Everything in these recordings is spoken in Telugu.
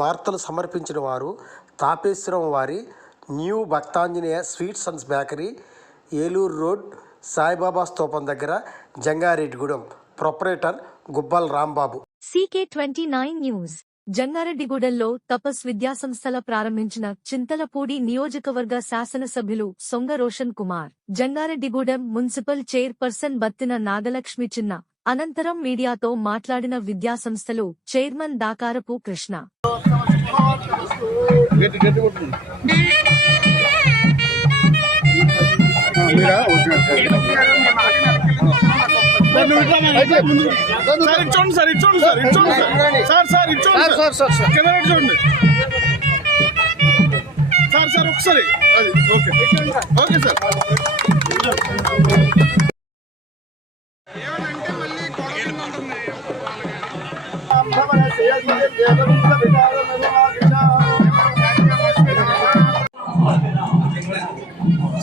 వార్తలు సమర్పించిన వారు తాపేశ్వరం వారి new Bhaktanjaneya sweets and bakery Eluru road Saibaba స్తూపం దగ్గర Jangareddygudem. Proprietor Gubbal Rambabu. CK twenty nine news. జంగారెడ్డిగూడెంలో Tapas విద్యాసంస్థల ప్రారంభించిన చింతలపూడి నియోజకవర్గ శాసనసభ్యులు సొంగ రోషన్ కుమార్. జంగారెడ్డిగూడెం మున్సిపల్ చైర్పర్సన్ బత్తిన నాగలక్ష్మి చిన్న. అనంతరం మీడియాతో మాట్లాడిన విద్యాసంస్థలు చైర్మన్ దాకారపు కృష్ణ. గట్టి గట్టి కొట్టుంది సార్ ఇచ్చోండి సార్ ఇచ్చోండి సార్ ఇచ్చోండి సార్ సార్ సార్ ఇచ్చోండి సార్ సార్ సార్ సార్ చూడండి సార్ సార్ ఒకసారి అది okay okay sir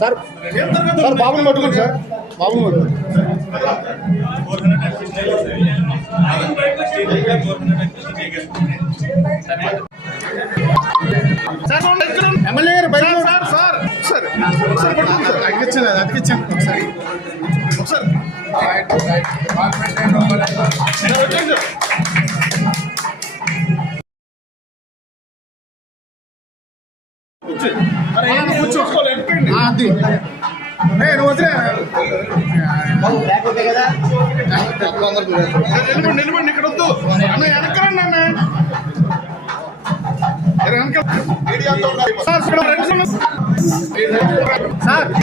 sir sir బాబుని పట్టుకోండి సార్. బాబుని పట్టుకోండి. ఎమ్మెల్యే గారు బయట సార్ సార్ సార్. ఒకసారి పట్టుకోండి సార్. అతికిచ్చాను అది అతికిచ్చాను ఒకసారి. ఒకసారి. అది. నువ్వు వదిలే. నిలబడి ఇక్కడ వద్దు. అన్న వెనకరండి అన్న. సార్.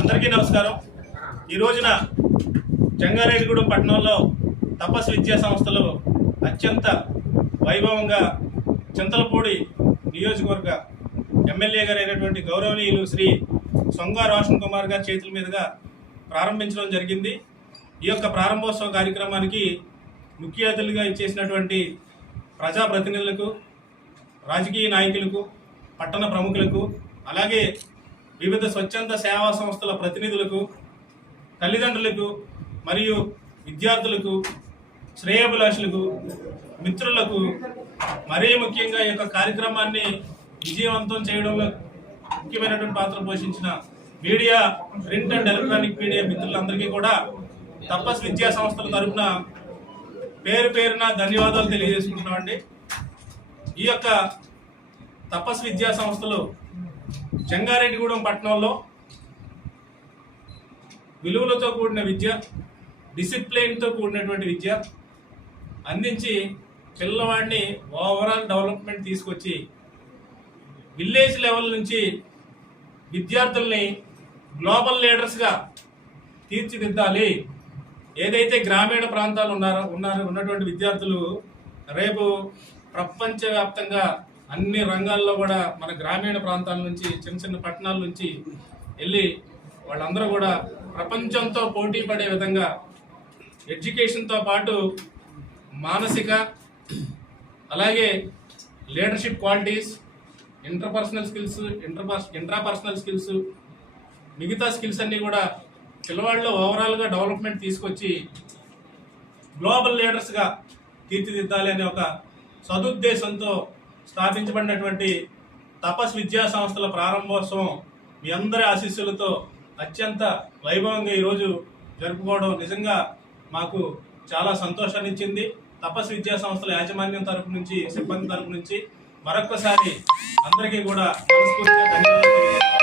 అందరికీ నమస్కారం. ఈ రోజున జంగారెడ్డిగూడెం పట్టణంలో తపస్సు విద్యా సంస్థలు అత్యంత వైభవంగా చింతలపూడి నియోజకవర్గ ఎమ్మెల్యే గారు అయినటువంటి గౌరవనీయులు శ్రీ సొంగ రోషన్ కుమార్ గారి చేతుల మీదుగా ప్రారంభించడం జరిగింది. ఈ యొక్క ప్రారంభోత్సవ కార్యక్రమానికి ముఖ్య అతిథులుగా ఇచ్చేసినటువంటి ప్రజాప్రతినిధులకు రాజకీయ నాయకులకు పట్టణ ప్రముఖులకు అలాగే వివిధ స్వచ్ఛంద సేవా సంస్థల ప్రతినిధులకు తల్లిదండ్రులకు మరియు విద్యార్థులకు శ్రేయభిలాషులకు మిత్రులకు మరీ ముఖ్యంగా ఈ యొక్క కార్యక్రమాన్ని విజయవంతం చేయడంలో ముఖ్యమైనటువంటి పాత్ర పోషించిన media print and electronic media మిత్రులందరికీ కూడా తపస్ విద్యా సంస్థల తరఫున పేరు పేరున ధన్యవాదాలు తెలియజేసుకుంటున్నామండి. ఈ యొక్క తపస్ విద్యా సంస్థలు చెంగారెడ్డిగూడెం పట్టణంలో విలువలతో కూడిన విద్య డిసిప్లిన్తో కూడినటువంటి విద్య అందించి పిల్లవాడిని ఓవరాల్ డెవలప్మెంట్ తీసుకొచ్చి విలేజ్ లెవెల్ నుంచి విద్యార్థుల్ని గ్లోబల్ లీడర్స్గా తీర్చిదిద్దాలి. ఏదైతే గ్రామీణ ప్రాంతాలు ఉన్నారో ఉన్నారో ఉన్నటువంటి విద్యార్థులు రేపు ప్రపంచవ్యాప్తంగా అన్ని రంగాల్లో కూడా మన గ్రామీణ ప్రాంతాల నుంచి చిన్న చిన్న పట్టణాల నుంచి వెళ్ళి వాళ్ళందరూ కూడా ప్రపంచంతో పోటీ పడే విధంగా ఎడ్యుకేషన్తో పాటు మానసిక అలాగే leadership qualities interpersonal skills inter intrapersonal skills మిగతా స్కిల్స్ అన్నీ కూడా పిల్లవాళ్ళు ఓవరాల్గా డెవలప్మెంట్ తీసుకొచ్చి గ్లోబల్ లీడర్స్గా తీర్చిదిద్దాలి అనే ఒక సదుద్దేశంతో స్థాపించబడినటువంటి తపస్ విద్యా సంస్థల ప్రారంభోత్సవం మీ అందరి ఆశీస్సులతో అత్యంత వైభవంగా ఈరోజు జరుపుకోవడం నిజంగా మాకు చాలా సంతోషాన్ని ఇచ్చింది. తపస్ విద్యా సంస్థల యాజమాన్యం తరపు నుంచి సిబ్బంది తరపు నుంచి మరొకసారి అందరికీ కూడా మనస్ఫూర్తిగా ధన్యవాదాలు